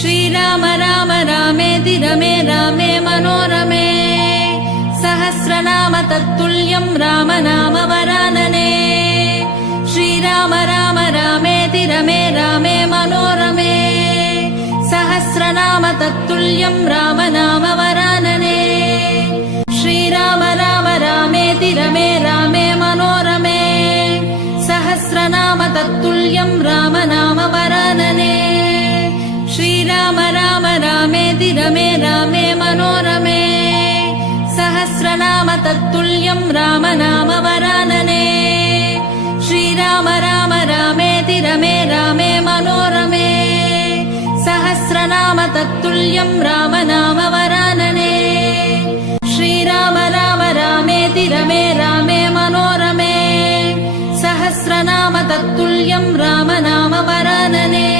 श्रीराम राम रामेति रमे रामे मनोरमे सहस्रनाम तत्तुल्यं राम नाम वरानने श्रीराम राम रामेति रमे रामे मनोरमे सहस्रनाम तत्तुल्यं राम नाम वरानने श्रीराम राम रामेति रमे रामे मनोरमे सहस्रनाम तत्तुल्यं राम नाम वरानने श्रीराम राम रामेति रमे रामे मनोरमे सहस्रनाम तत्तुल्यं राम नाम वरानने श्रीराम राम रामेति रमे रामे मनोरमे सहस्रनाम तत्तुल्यं राम नाम वरानने श्रीराम राम रामेति रमे रामे मनोरमे सहस्रनाम तत्तुल्यं राम नाम वरानने